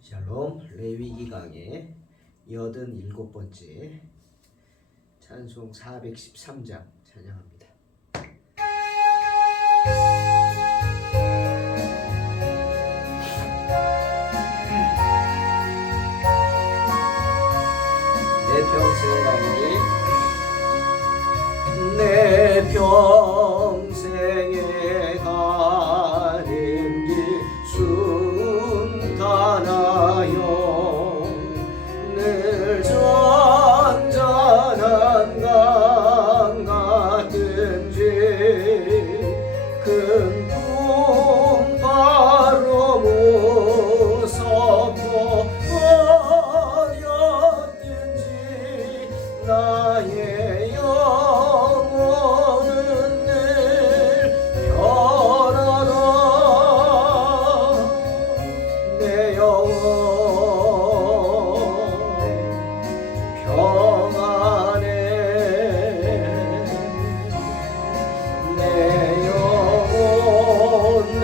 샬롬. 레위기 강의 87번째 찬송 413장 찬양합니다. 내 평생의 가는 길, 내 평생에 가는 길 순탄하여 늘 잔잔한 강 같은지 큰 풍파로 무섭고 어렵든지 나의 영혼은 늘 편하다. 내 영혼 평안해. 내 영혼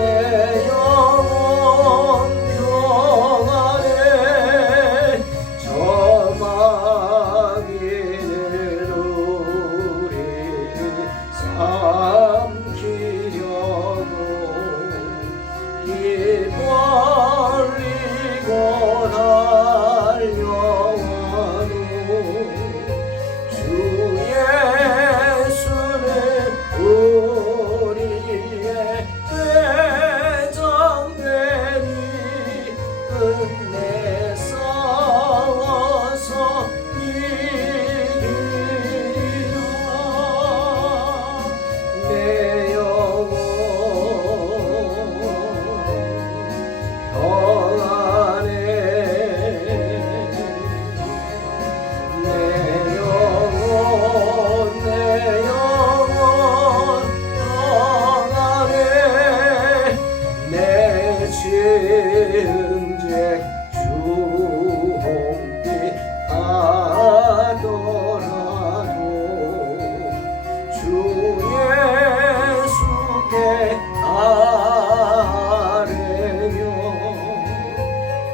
평안해. 저 마귀를 우리를 삼키려고 입 벌리고 달려와도 주 예수는 우리의 대장되니 끝내 싸워서 이기리라. 내 영혼 평안해. 내 영혼 평안해. 내 죄응죄 주홍빛 가더라도 주 예수께 아뢰며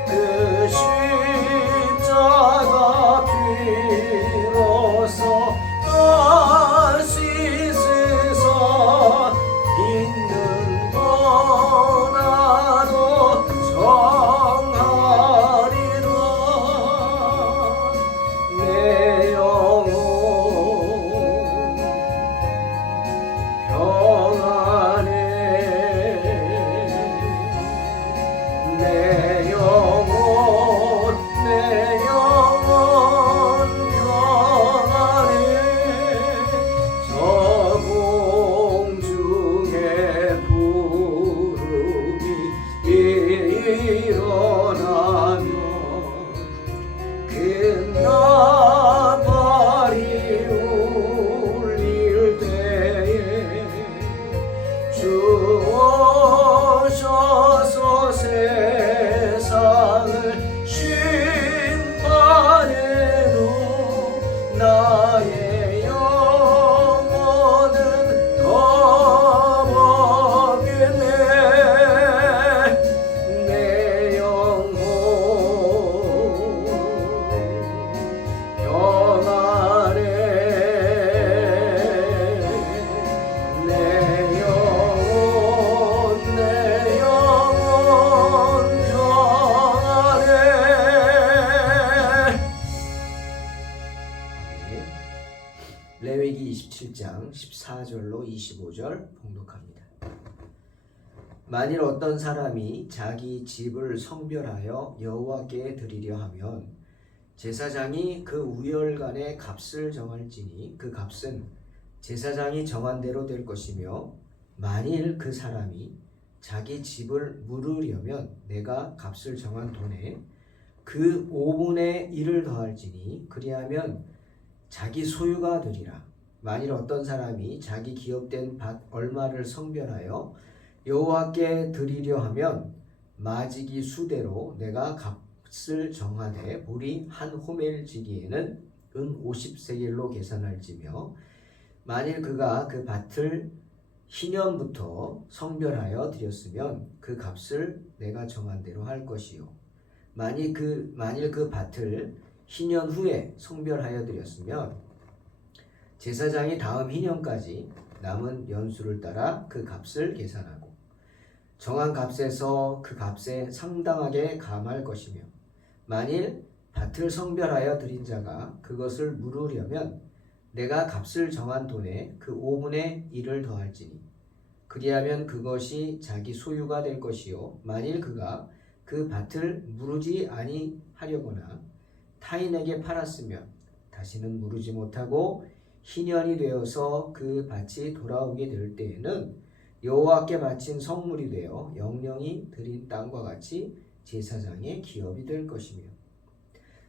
그 십자가 피로써 날 씻으사 있는 거 나도 정하리라. 내 영혼 평안해. 내 영혼 평안해. 저 공중의 부름이 일어나며 큰 나팔이 울릴 때에 주 오셔서 세상을 심판해도 나의 영혼은 겁없겠네. 내 영혼 평안해. 내 영혼 평안해. 레위기 27장 14절로 25절 봉독합니다. 만일 어떤 사람이 자기 집을 성별하여 여호와께 드리려 하면 제사장이 그 우열간의 값을 정할지니 그 값은 제사장이 정한 대로 될 것이며 만일 그 사람이 자기 집을 물으려면 내가 값을 정한 돈에 그 5분의 1을 더할지니 그리하면 자기 소유가 되리라. 만일 어떤 사람이 자기 기업된 밭 얼마를 성별하여 여호와께 드리려 하면 마지기 수대로 내가 값을 정하되 물이 한 호멜 지기에는 은 50세겔로 계산할지며 만일 그가 그 밭을 희년부터 성별하여 드렸으면 그 값을 내가 정한 대로 할 것이요. 만일 그 밭을 희년 후에 성별하여 드렸으면 제사장이 다음 희년까지 남은 연수를 따라 그 값을 계산하고 정한 값에서 그 값에 상당하게 감할 것이며 만일 밭을 성별하여 드린 자가 그것을 물으려면 내가 값을 정한 돈에 그 5분의 1을 더할지니 그리하면 그것이 자기 소유가 될 것이요 만일 그가 그 밭을 무르지 아니하려거나 타인에게 팔았으면 다시는 무르지 못하고 희년이 되어서 그 밭이 돌아오게 될 때에는 여호와께 바친 성물이 되어 영령이 드린 땅과 같이 제사장의 기업이 될 것이며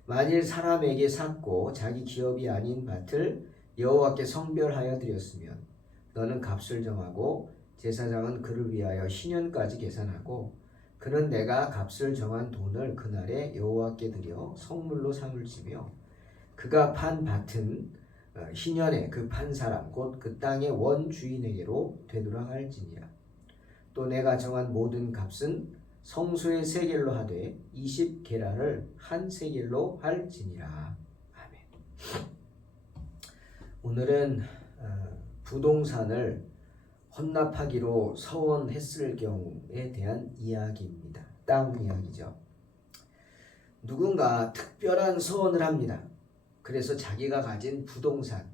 만일 사람에게 샀고 자기 기업이 아닌 밭을 여호와께 성별하여 드렸으면 너는 값을 정하고 제사장은 그를 위하여 희년까지 계산하고 그는 내가 값을 정한 돈을 그날에 여호와께 드려 성물로 삼을지며 그가 판 밭은 희년에 그 판 사람 곧 그 땅의 원주인에게로 되돌아갈지니라. 또 내가 정한 모든 값은 성소의 세겔로 하되 20게라를 한 세겔로 할지니라. 아멘. 오늘은 부동산을 헌납하기로 서원했을 경우에 대한 이야기입니다. 땅 이야기죠. 누군가 특별한 서원을 합니다. 그래서 자기가 가진 부동산,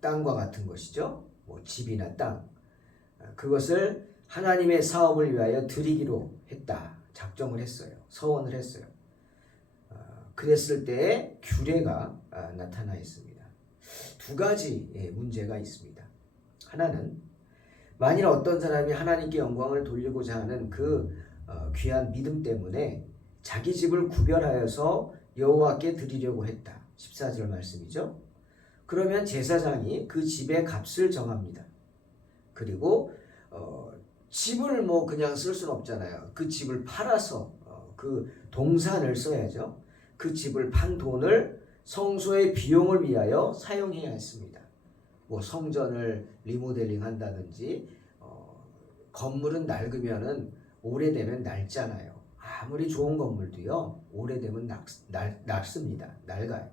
땅과 같은 것이죠. 뭐 집이나 땅, 그것을 하나님의 사업을 위하여 드리기로 했다. 작정을 했어요. 서원을 했어요. 그랬을 때에 규례가 나타나 있습니다. 두 가지 문제가 있습니다. 하나는 만일 어떤 사람이 하나님께 영광을 돌리고자 하는 그 귀한 믿음 때문에 자기 집을 구별하여서 여호와께 드리려고 했다. 14절 말씀이죠. 그러면 제사장이 그 집의 값을 정합니다. 그리고 집을 뭐 그냥 쓸 수는 없잖아요. 그 집을 팔아서 그 동산을 써야죠. 그 집을 판 돈을 성소의 비용을 위하여 사용해야 했습니다. 뭐 성전을 리모델링 한다든지 건물은 낡으면은 오래되면 낡잖아요. 아무리 좋은 건물도요 오래되면 낡습니다. 낡아요.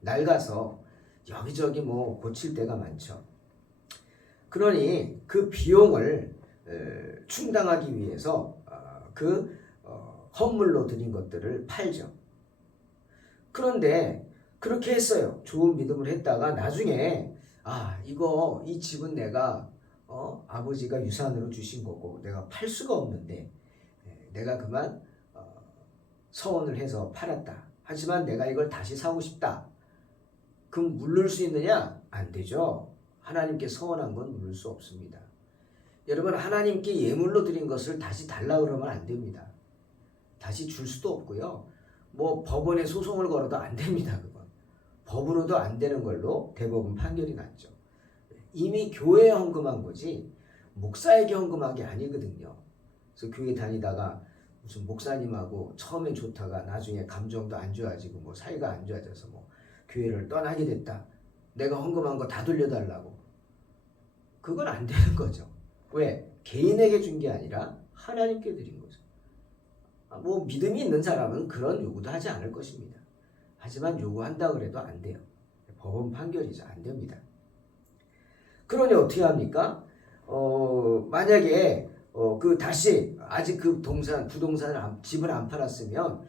낡아서 여기저기 뭐 고칠 때가 많죠. 그러니 그 비용을 충당하기 위해서 그 헌물로 드린 것들을 팔죠. 그런데 그렇게 했어요. 좋은 믿음을 했다가 나중에 이 집은 내가 아버지가 유산으로 주신 거고 내가 팔 수가 없는데 내가 그만 서원을 해서 팔았다. 하지만 내가 이걸 다시 사고 싶다. 그럼 물를 수 있느냐? 안 되죠. 하나님께 서원한 건 물을 수 없습니다. 여러분 하나님께 예물로 드린 것을 다시 달라 그러면 안 됩니다. 다시 줄 수도 없고요. 뭐 법원에 소송을 걸어도 안 됩니다. 그건 법으로도 안 되는 걸로 대법원 판결이 났죠. 이미 교회에 헌금한 거지 목사에게 헌금한 게 아니거든요. 그래서 교회 다니다가 무슨 목사님하고 처음엔 좋다가 나중에 감정도 안 좋아지고 뭐 사이가 안 좋아져서 뭐 교회를 떠나게 됐다. 내가 헌금한 거 다 돌려달라고. 그건 안 되는 거죠. 왜? 개인에게 준 게 아니라 하나님께 드린 거죠. 뭐 믿음이 있는 사람은 그런 요구도 하지 않을 것입니다. 하지만 요구한다 그래도 안 돼요. 법원 판결이죠. 안 됩니다. 그러니 어떻게 합니까? 만약에 다시 아직 그 부동산을 집을 안 팔았으면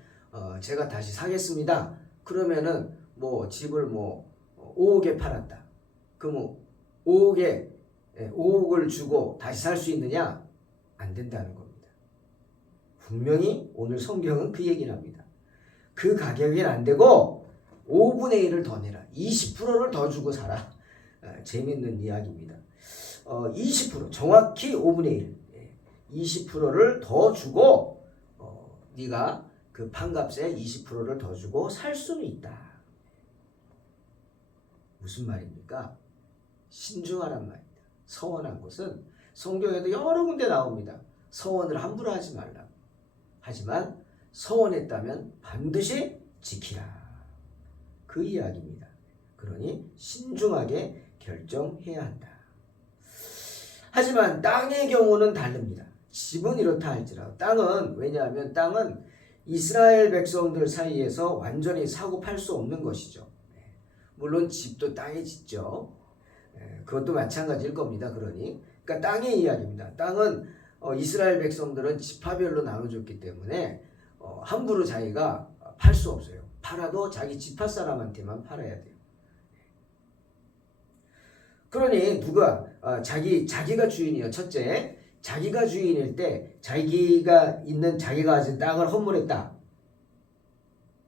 제가 다시 사겠습니다. 그러면은 뭐 집을 5억에 팔았다. 그럼 5억을 주고 다시 살 수 있느냐? 안 된다는 겁니다. 분명히 오늘 성경은 그 얘기를 합니다. 그 가격엔 안 되고 5분의 1을 더 내라. 20%를 더 주고 사라. 재밌는 이야기입니다. 20% 정확히 5분의 1 20%를 더 주고 네가 그 판값에 20%를 더 주고 살 수는 있다. 무슨 말입니까? 신중하란 말입니다. 서원한 것은 성경에도 여러 군데 나옵니다. 서원을 함부로 하지 말라. 하지만 서원했다면 반드시 지키라. 그 이야기입니다. 그러니 신중하게 결정해야 한다. 하지만 땅의 경우는 다릅니다. 집은 이렇다 할지라도 땅은, 왜냐하면 땅은 이스라엘 백성들 사이에서 완전히 사고 팔 수 없는 것이죠. 물론 집도 땅에 짓죠. 그것도 마찬가지일 겁니다. 그러니까 땅의 이야기입니다. 땅은 이스라엘 백성들은 지파별로 나눠줬기 때문에 함부로 자기가 팔 수 없어요. 팔아도 자기 지파 사람한테만 팔아야 돼요. 그러니 누가 자기가 주인이요. 첫째, 자기가 주인일 때 자기가 가진 땅을 허물했다.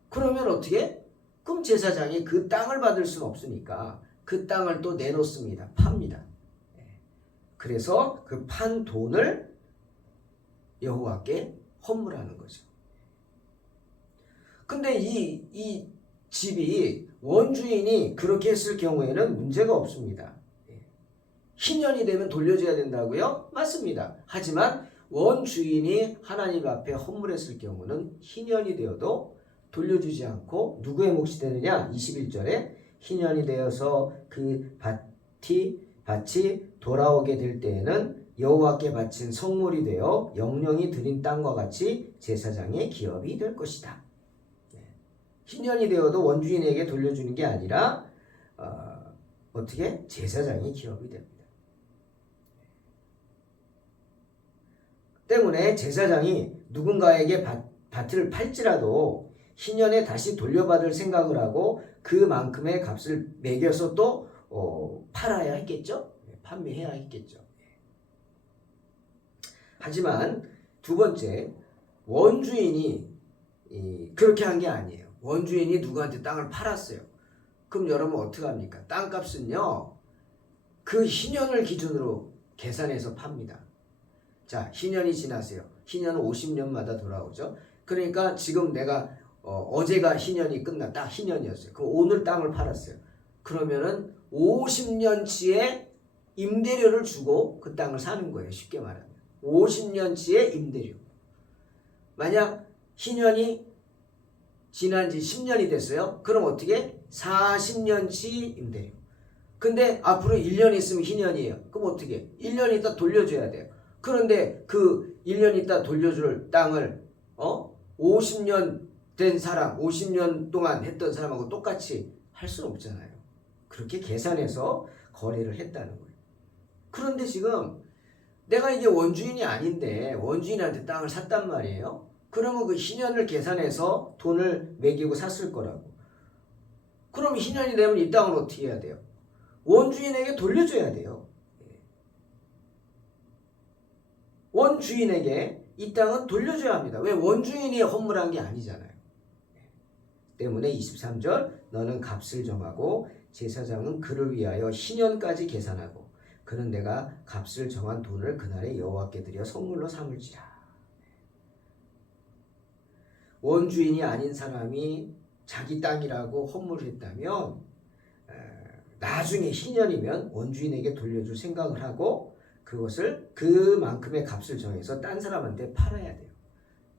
그러면 어떻게? 그럼 제사장이 그 땅을 받을 수는 없으니까 그 땅을 또 내놓습니다. 팝니다. 그래서 그 판 돈을 여호와께 헌물하는 거죠. 근데 이 집이 원주인이 그렇게 했을 경우에는 문제가 없습니다. 희년이 되면 돌려줘야 된다고요? 맞습니다. 하지만 원주인이 하나님 앞에 헌물했을 경우는 희년이 되어도 돌려주지 않고 누구의 몫이 되느냐? 21절에 희년이 되어서 그 밭이 돌아오게 될 때에는 여호와께 바친 성물이 되어 영령이 드린 땅과 같이 제사장의 기업이 될 것이다. 희년이 되어도 원주인에게 돌려주는 게 아니라 어떻게? 제사장의 기업이 됩니다. 때문에 제사장이 누군가에게 밭을 팔지라도 희년에 다시 돌려받을 생각을 하고 그만큼의 값을 매겨서 또 팔아야 했겠죠? 판매해야 했겠죠. 하지만 두 번째, 원주인이 그렇게 한 게 아니에요. 원주인이 누구한테 땅을 팔았어요. 그럼 여러분 어떻게 합니까? 땅값은요, 그 희년을 기준으로 계산해서 팝니다. 자, 희년이 지났어요. 희년은 50년마다 돌아오죠. 그러니까 지금 내가 어제가 희년이 끝났다. 희년이었어요. 그럼 오늘 땅을 팔았어요. 그러면은 50년치의 임대료를 주고 그 땅을 사는 거예요. 쉽게 말하면. 50년치의 임대료. 만약 희년이 지난 지 10년이 됐어요. 그럼 어떻게? 40년치 임대료. 근데 앞으로 1년 있으면 희년이에요. 그럼 어떻게? 1년 있다 돌려줘야 돼요. 그런데 그 1년 있다 돌려줄 땅을 50년 된 사람, 50년 동안 했던 사람하고 똑같이 할 수는 없잖아요. 그렇게 계산해서 거래를 했다는 거예요. 그런데 지금 내가 이게 원주인이 아닌데 원주인한테 땅을 샀단 말이에요. 그러면 그 희년을 계산해서 돈을 매기고 샀을 거라고. 그럼 희년이 되면 이 땅을 어떻게 해야 돼요? 원주인에게 돌려줘야 돼요. 원주인에게 이 땅은 돌려줘야 합니다. 왜? 원주인이 헌물한 게 아니잖아요. 때문에 23절 너는 값을 정하고 제사장은 그를 위하여 희년까지 계산하고 그는 내가 값을 정한 돈을 그날에 여호와께 드려 선물로 삼을지라. 원주인이 아닌 사람이 자기 땅이라고 헌물을 했다면 나중에 희년이면 원주인에게 돌려줄 생각을 하고 그것을 그만큼의 값을 정해서 딴 사람한테 팔아야 돼요.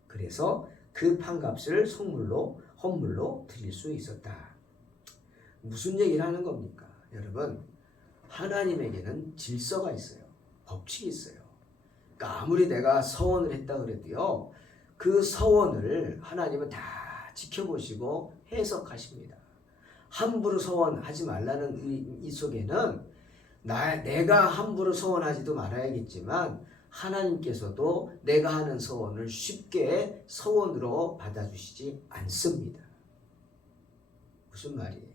그래서 그 판값을 선물로 헌물로 드릴 수 있었다. 무슨 얘기를 하는 겁니까? 여러분, 하나님에게는 질서가 있어요. 법칙이 있어요. 그러니까 아무리 내가 서원을 했다 그래도요. 그 서원을 하나님은 다 지켜보시고 해석하십니다. 함부로 서원하지 말라는 이 속에는 내가 함부로 서원하지도 말아야겠지만 하나님께서도 내가 하는 서원을 쉽게 서원으로 받아주시지 않습니다. 무슨 말이에요?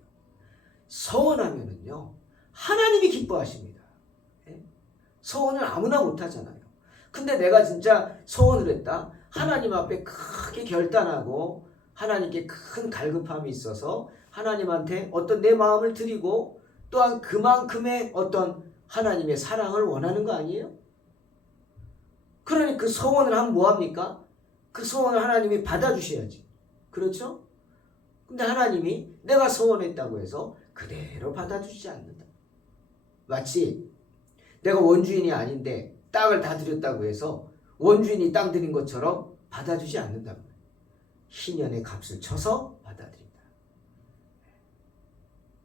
서원하면은요 하나님이 기뻐하십니다. 서원을 아무나 못하잖아요. 근데 내가 진짜 서원을 했다. 하나님 앞에 크게 결단하고 하나님께 큰 갈급함이 있어서 하나님한테 어떤 내 마음을 드리고 또한 그만큼의 어떤 하나님의 사랑을 원하는 거 아니에요? 그러니 그 서원을 하면 뭐합니까? 그 서원을 하나님이 받아주셔야지. 그렇죠? 근데 하나님이 내가 서원했다고 해서 그대로 받아주지 않는다. 마치 내가 원주인이 아닌데 땅을 다 드렸다고 해서 원주인이 땅 드린 것처럼 받아주지 않는다. 희년의 값을 쳐서 받아들인다.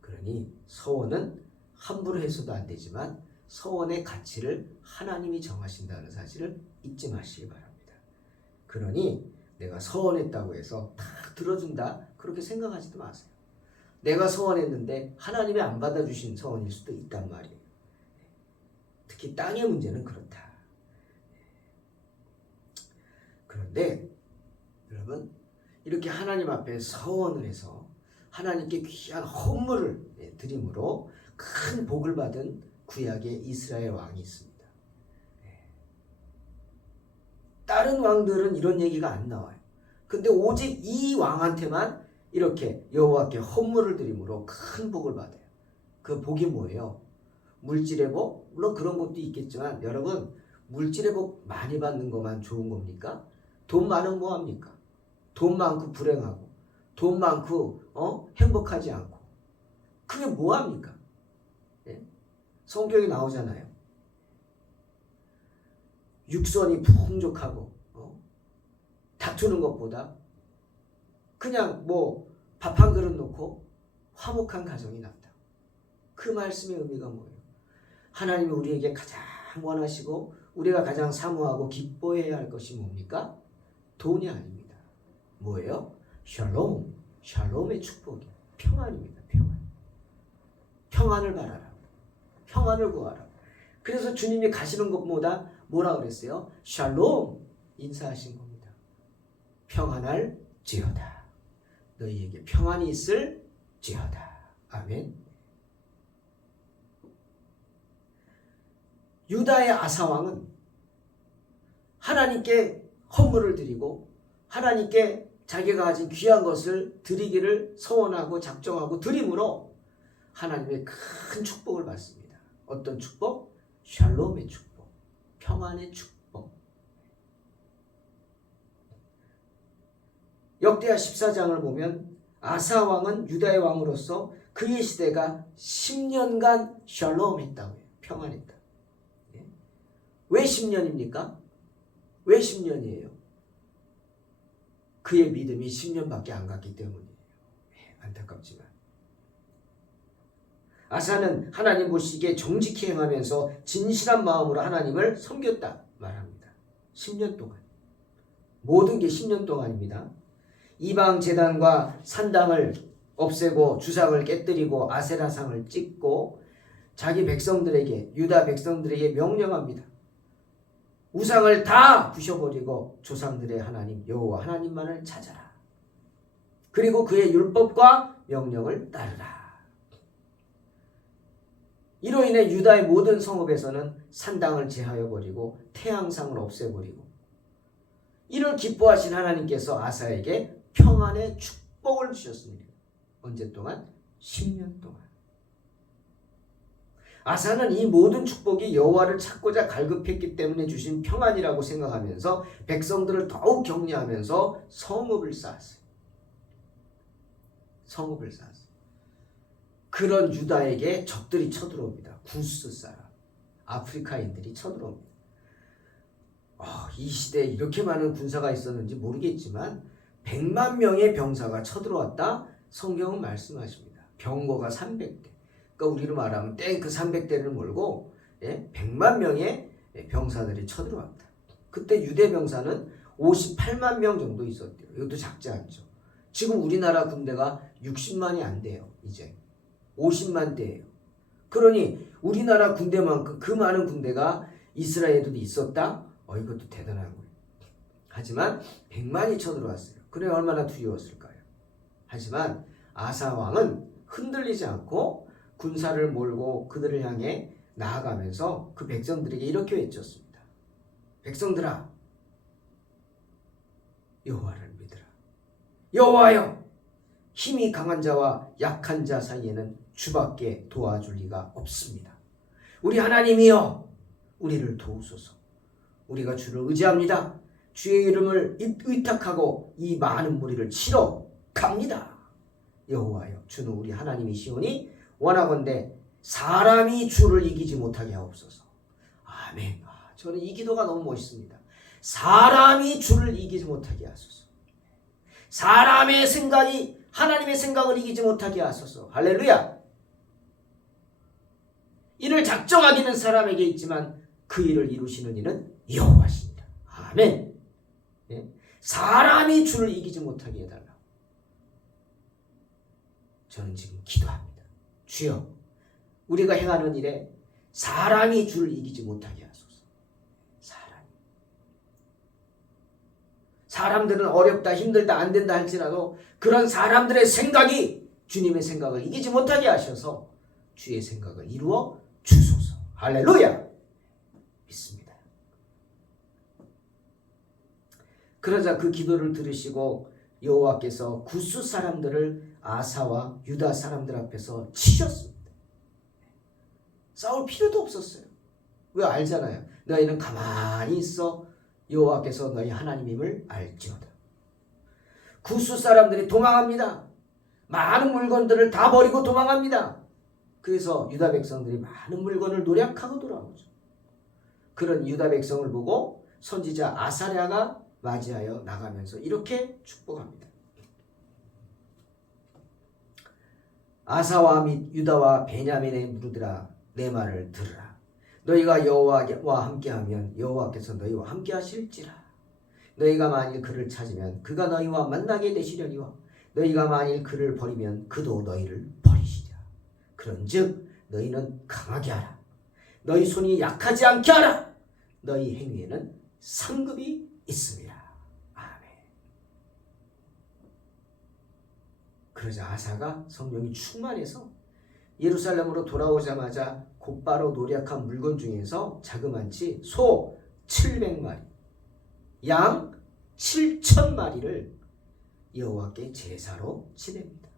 그러니 서원은 함부로 해서도 안 되지만 서원의 가치를 하나님이 정하신다는 사실을 잊지 마시기 바랍니다. 그러니 내가 서원했다고 해서 다 들어준다 그렇게 생각하지도 마세요. 내가 서원했는데 하나님이 안 받아주신 서원일 수도 있단 말이에요. 특히 땅의 문제는 그렇다. 그런데 여러분 이렇게 하나님 앞에 서원을 해서 하나님께 귀한 헌물을 드림으로 큰 복을 받은 구약의 이스라엘 왕이 있습니다. 다른 왕들은 이런 얘기가 안 나와요. 근데 오직 이 왕한테만 이렇게 여호와께 헌물을 드림으로 큰 복을 받아요. 그 복이 뭐예요? 물질의 복? 물론 그런 것도 있겠지만 여러분 물질의 복 많이 받는 것만 좋은 겁니까? 돈 많으면 뭐합니까? 돈 많고 불행하고 돈 많고 행복하지 않고 그게 뭐합니까? 예? 성경에 나오잖아요. 육선이 풍족하고 다투는 것보다 그냥 뭐 밥 한 그릇 놓고 화목한 가정이 낫다. 그 말씀의 의미가 뭐예요? 하나님이 우리에게 가장 원하시고 우리가 가장 사모하고 기뻐해야 할 것이 뭡니까? 돈이 아닙니다. 뭐예요? 샬롬, 샬롬의 축복이 평안입니다. 평안. 평안을 바라라. 평안을 구하라. 그래서 주님이 가시는 것보다 뭐라 그랬어요? 샬롬 인사하신 겁니다. 평안할 지어다. 너희에게 평안이 있을 지어다. 아멘. 유다의 아사왕은 하나님께 헌물을 드리고 하나님께 자기가 가진 귀한 것을 드리기를 서원하고 작정하고 드림으로 하나님의 큰 축복을 받습니다. 어떤 축복? 샬롬의 축복, 평안의 축복. 역대하 14장을 보면 아사 왕은 유다의 왕으로서 그의 시대가 10년간 샬롬했다고 해요. 평안했다. 왜 10년입니까? 왜 10년이에요? 그의 믿음이 10년밖에 안 갔기 때문이에요. 안타깝지만 아사는 하나님 보시기에 정직히 행하면서 진실한 마음으로 하나님을 섬겼다 말합니다. 10년 동안. 모든 게 10년 동안입니다. 이방 제단과 산당을 없애고 주상을 깨뜨리고 아세라상을 찍고 자기 백성들에게 유다 백성들에게 명령합니다. 우상을 다 부셔버리고 조상들의 하나님 여호와 하나님만을 찾아라. 그리고 그의 율법과 명령을 따르라. 이로 인해 유다의 모든 성읍에서는 산당을 제하여 버리고 태양상을 없애버리고 이를 기뻐하신 하나님께서 아사에게 평안의 축복을 주셨습니다. 언제 동안? 10년 동안. 아사는 이 모든 축복이 여호와를 찾고자 갈급했기 때문에 주신 평안이라고 생각하면서 백성들을 더욱 격려하면서 성읍을 쌓았어요. 성읍을 쌓았어요. 그런 유다에게 적들이 쳐들어옵니다. 구스 사람, 아프리카인들이 쳐들어옵니다. 이 시대에 이렇게 많은 군사가 있었는지 모르겠지만 100만 명의 병사가 쳐들어왔다 성경은 말씀하십니다. 병거가 300대. 그러니까 우리로 말하면 탱크 300대를 몰고 100만 명의 병사들이 쳐들어왔다. 그때 유대 병사는 58만 명 정도 있었대요. 이것도 작지 않죠. 지금 우리나라 군대가 60만이 안 돼요. 이제 50만 대예요. 그러니 우리나라 군대만큼 그 많은 군대가 이스라엘에도 있었다? 이것도 대단한 거예요. 하지만 100만이 쳐들어왔어요. 그래 얼마나 두려웠을까요? 하지만 아사 왕은 흔들리지 않고 군사를 몰고 그들을 향해 나아가면서 그 백성들에게 이렇게 외쳤습니다. 백성들아, 여호와를 믿으라. 여호와여, 힘이 강한 자와 약한 자 사이에는 주밖에 도와줄 리가 없습니다. 우리 하나님이여, 우리를 도우소서. 우리가 주를 의지합니다. 주의 이름을 의탁하고 이 많은 무리를 치러 갑니다. 여호와여, 주는 우리 하나님이시오니 원하건대 사람이 주를 이기지 못하게 하옵소서. 아멘. 저는 이 기도가 너무 멋있습니다. 사람이 주를 이기지 못하게 하소서. 사람의 생각이 하나님의 생각을 이기지 못하게 하소서. 할렐루야. 이를 작정하기는 사람에게 있지만 그 일을 이루시는 이는 여호와시니라. 아멘. 예? 사람이 주를 이기지 못하게 해달라. 저는 지금 기도합니다. 주여, 우리가 행하는 일에 사람이 주를 이기지 못하게 하소서. 사람들은 어렵다, 힘들다, 안 된다 할지라도 그런 사람들의 생각이 주님의 생각을 이기지 못하게 하셔서 주의 생각을 이루어 주소서. 할렐루야. 믿습니다. 그러자 그 기도를 들으시고 여호와께서 구스 사람들을 아사와 유다 사람들 앞에서 치셨습니다. 싸울 필요도 없었어요. 왜? 알잖아요. 너희는 가만히 있어 여호와께서 너희 하나님임을 알지어다. 구스 사람들이 도망합니다. 많은 물건들을 다 버리고 도망합니다. 그래서 유다 백성들이 많은 물건을 노력하고 돌아오죠. 그런 유다 백성을 보고 선지자 아사랴가 맞이하여 나가면서 이렇게 축복합니다. 아사와 및 유다와 베냐민의 무리들아, 내 말을 들으라. 너희가 여호와와 함께하면 여호와께서 너희와 함께하실지라. 너희가 만일 그를 찾으면 그가 너희와 만나게 되시려니와 너희가 만일 그를 버리면 그도 너희를 버리시리라. 그런즉 너희는 강하게 하라. 너희 손이 약하지 않게 하라. 너희 행위에는 상급이 있습니다. 아멘. 그러자 아사가 성령이 충만해서 예루살렘으로 돌아오자마자 곧바로 노력한 물건 중에서 자그만치 소 700마리, 양 7,000마리를 여호와께 제사로 지냅니다.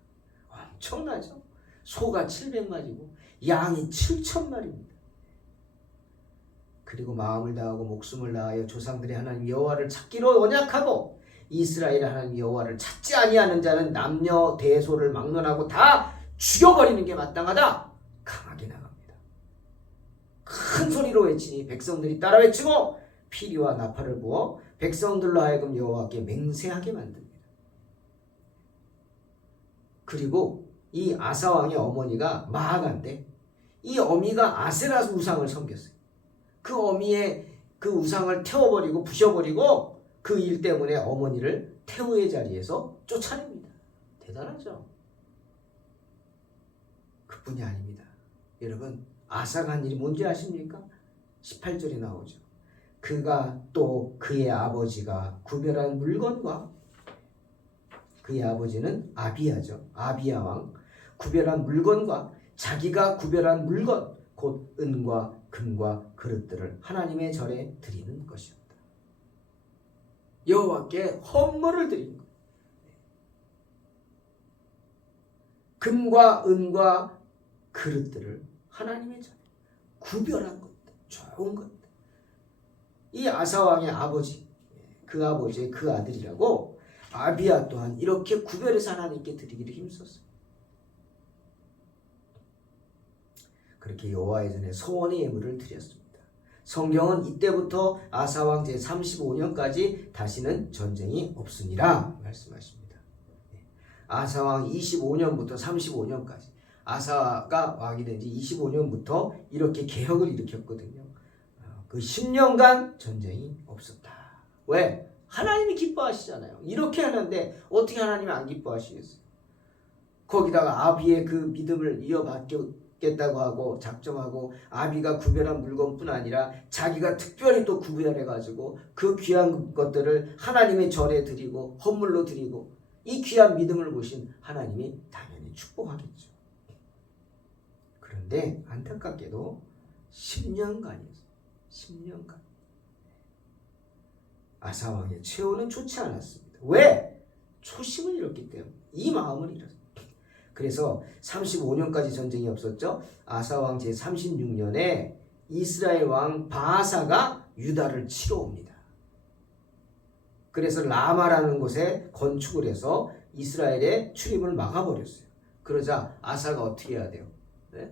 엄청나죠? 소가 700마리고 양이 7,000마리입니다. 그리고 마음을 다하고 목숨을 다하여 조상들의 하나님 여호와를 찾기로 언약하고 이스라엘의 하나님 여호와를 찾지 아니하는 자는 남녀 대소를 막론하고 다 죽여버리는 게 마땅하다. 강하게 나갑니다. 큰 소리로 외치니 백성들이 따라 외치고 피리와 나팔을 부어 백성들로 하여금 여호와께 맹세하게 만듭니다. 그리고 이 아사 왕의 어머니가 마아가인데 이 어미가 아세라 우상을 섬겼어요. 그 어미의 그 우상을 태워버리고 부셔버리고 그 일 때문에 어머니를 태우의 자리에서 쫓아냅니다. 대단하죠? 그뿐이 아닙니다. 여러분, 아사가 한 일이 뭔지 아십니까? 18절에 나오죠. 그가 또 그의 아버지가 구별한 물건과 그의 아버지는 아비야죠. 아비야 왕. 구별한 물건과 자기가 구별한 물건 곧 은과 금과 그릇들을 하나님의 절에 드리는 것이었다. 여호와께 헌물을 드린 것. 금과 은과 그릇들을 하나님의 절에 구별한 것들, 좋은 것들. 이 아사왕의 아버지, 그 아버지의 그 아들이라고 아비야 또한 이렇게 구별해서 하나님께 드리기를 힘썼어요. 그렇게 여호와의 전에 소원의 예물을 드렸습니다. 성경은 이때부터 아사왕 제35년까지 다시는 전쟁이 없으니라 말씀하십니다. 아사왕 25년부터 35년까지 아사가 왕이 된 지 25년부터 이렇게 개혁을 일으켰거든요. 그 10년간 전쟁이 없었다. 왜? 하나님이 기뻐하시잖아요. 이렇게 하는데 어떻게 하나님이 안 기뻐하시겠어요? 거기다가 아비의 그 믿음을 이어받겠다고 하고 작정하고 아비가 구별한 물건뿐 아니라 자기가 특별히 또 구별해가지고 그 귀한 것들을 하나님의 절에 드리고 헌물로 드리고 이 귀한 믿음을 보신 하나님이 당연히 축복하겠죠. 그런데 안타깝게도 10년간이었어요. 10년간. 아사왕의 최후는 좋지 않았습니다. 왜? 초심을 잃었기 때문에. 이 마음을 잃었습니다. 그래서 35년까지 전쟁이 없었죠. 아사왕 제36년에 이스라엘 왕 바아사가 유다를 치러 옵니다. 그래서 라마라는 곳에 건축을 해서 이스라엘의 출입을 막아버렸어요. 그러자 아사가 어떻게 해야 돼요? 네?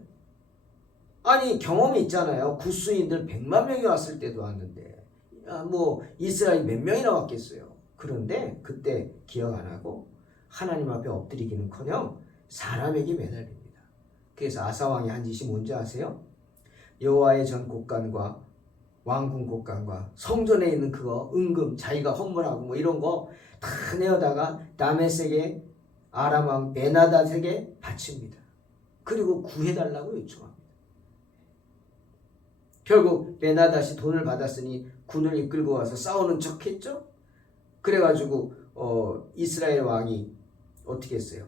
아니 경험이 있잖아요. 구스인들 100만 명이 왔을 때도 왔는데 뭐 이스라엘 몇 명이나 왔겠어요. 그런데 그때 기억 안 하고 하나님 앞에 엎드리기는커녕 사람에게 매달립니다. 그래서 아사왕이 한 짓이 뭔지 아세요? 여호와의 전 곳간과 왕궁 곳간과 성전에 있는 그거 은금 자기가 헌물하고 뭐 이런 거 다 내어다가 다메섹의 아람 왕 베나닷에게 바칩니다. 그리고 구해달라고 요청합니다. 결국 베나닷이 돈을 받았으니 군을 이끌고 와서 싸우는 척했죠. 그래가지고 이스라엘 왕이 어떻게 했어요?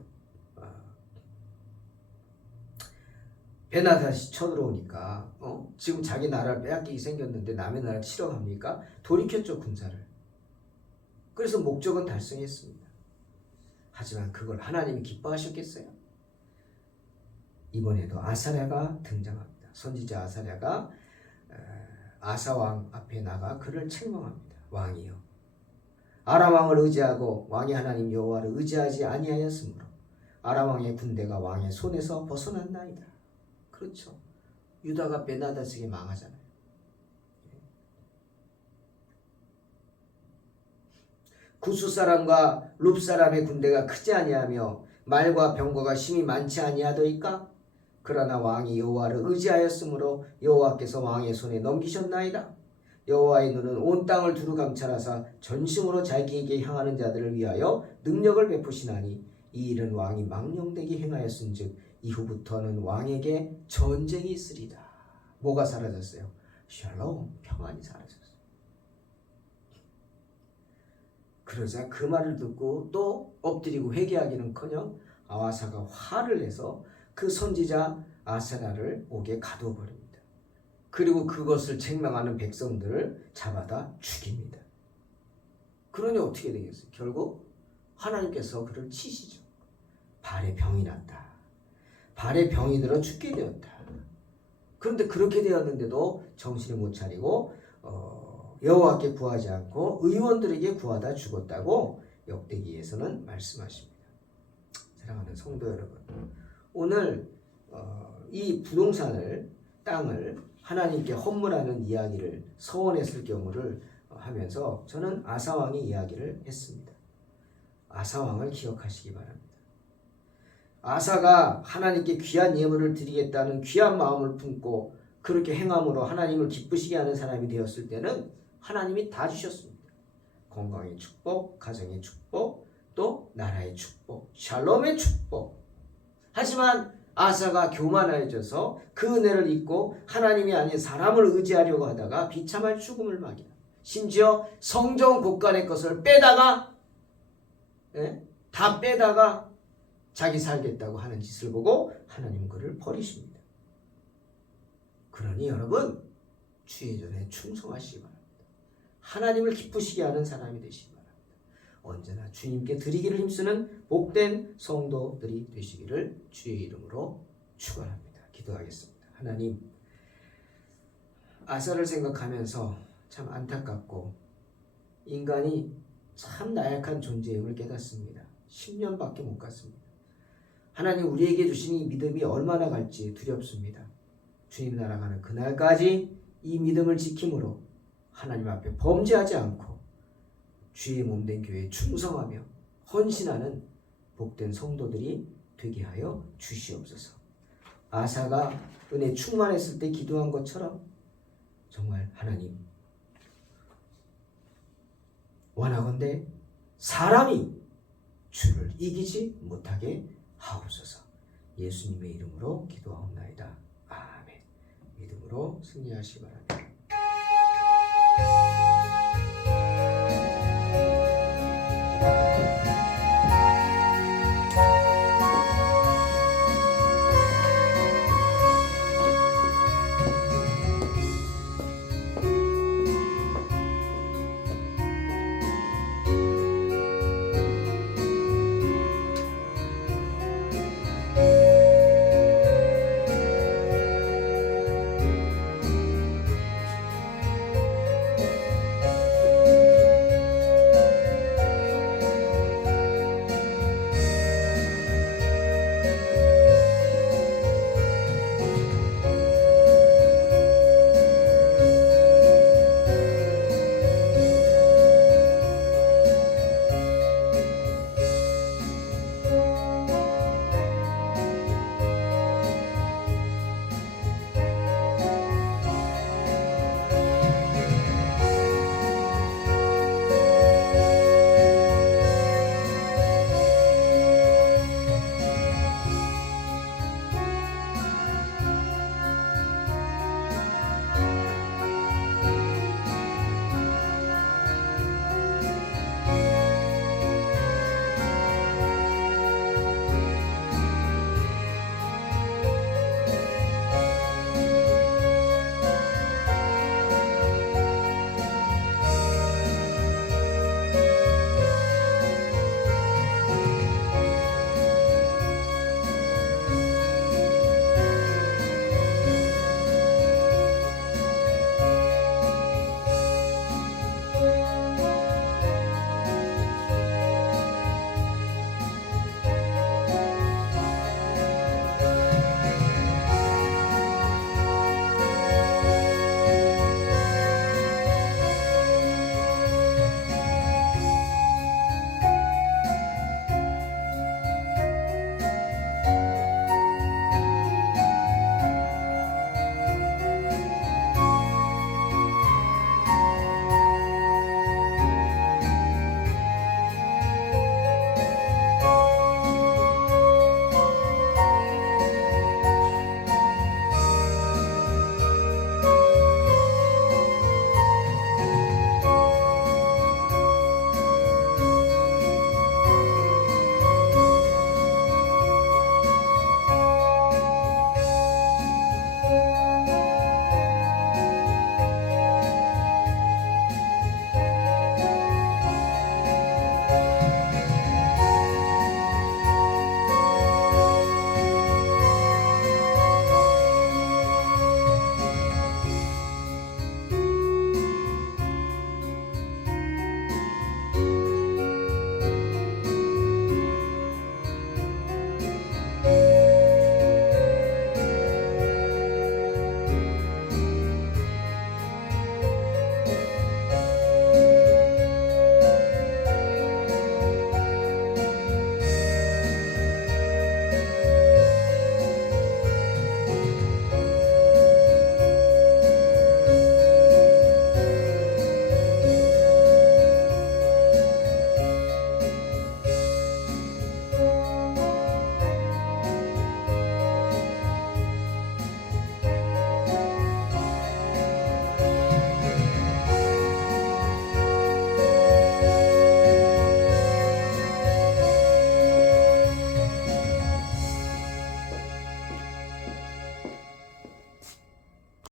베나닷이 쳐들어오니까 지금 자기 나라를 빼앗기게 생겼는데 남의 나라를 치러 갑니까? 돌이켰죠, 군사를. 그래서 목적은 달성했습니다. 하지만 그걸 하나님이 기뻐하셨겠어요? 이번에도 아사랴가 등장합니다. 선지자 아사랴가 아사왕 앞에 나가 그를 책망합니다. 왕이요, 아람 왕을 의지하고 왕의 하나님 여호와를 의지하지 아니하였으므로 아람 왕의 군대가 왕의 손에서 벗어났나이다. 그렇죠. 유다가 베나닷에게 망하잖아요. 구스 사람과 룹 사람의 군대가 크지 아니하며 말과 병거가 심히 많지 아니하더이까? 그러나 왕이 여호와를 의지하였으므로 여호와께서 왕의 손에 넘기셨나이다. 여호와의 눈은 온 땅을 두루 감찰하사 전심으로 자기에게 향하는 자들을 위하여 능력을 베푸시나니 이 일은 왕이 망령되게 행하였은즉 이후부터는 왕에게 전쟁이 있으리다. 뭐가 사라졌어요? 샬롬, 평안이 사라졌어요. 그러자 그 말을 듣고 또 엎드리고 회개하기는커녕 아하사가 화를 내서 그 선지자 아사랴를 옥에 가두어 버립니다. 그리고 그것을 책망하는 백성들을 잡아다 죽입니다. 그러니 어떻게 되겠어요? 결국 하나님께서 그를 치시죠. 발에 병이 났다. 발에 병이 들어 죽게 되었다. 그런데 그렇게 되었는데도 정신을 못 차리고 여호와께 구하지 않고 의원들에게 구하다 죽었다고 역대기에서는 말씀하십니다. 사랑하는 성도 여러분, 오늘 이 부동산을, 땅을 하나님께 헌물하는 이야기를 서원했을 경우를 하면서 저는 아사왕의 이야기를 했습니다. 아사왕을 기억하시기 바랍니다. 아사가 하나님께 귀한 예물을 드리겠다는 귀한 마음을 품고 그렇게 행함으로 하나님을 기쁘시게 하는 사람이 되었을 때는 하나님이 다 주셨습니다. 건강의 축복, 가정의 축복, 또 나라의 축복, 샬롬의 축복. 하지만 아사가 교만해져서 그 은혜를 잊고 하나님이 아닌 사람을 의지하려고 하다가 비참한 죽음을 맞이다. 심지어 성전 곳간의 것을 빼다가 다 빼다가 자기 살겠다고 하는 짓을 보고 하나님은 그를 버리십니다. 그러니 여러분, 주의 전에 충성하시기 바랍니다. 하나님을 기쁘시게 하는 사람이 되시기 바랍니다. 언제나 주님께 드리기를 힘쓰는 복된 성도들이 되시기를 주의 이름으로 축원합니다. 기도하겠습니다. 하나님, 아사를 생각하면서 참 안타깝고 인간이 참 나약한 존재임을 깨닫습니다. 10년밖에 못 갔습니다. 하나님, 우리에게 주신 이 믿음이 얼마나 갈지 두렵습니다. 주님 나라가는 그날까지 이 믿음을 지킴으로 하나님 앞에 범죄하지 않고 주의 몸된 교회에 충성하며 헌신하는 복된 성도들이 되게 하여 주시옵소서. 아사가 은혜 충만했을 때 기도한 것처럼 정말 하나님, 원하건대 사람이 주를 이기지 못하게 하옵소서. 예수님의 이름으로 기도하옵나이다. 아멘. 믿음으로 승리하시기 바랍니다.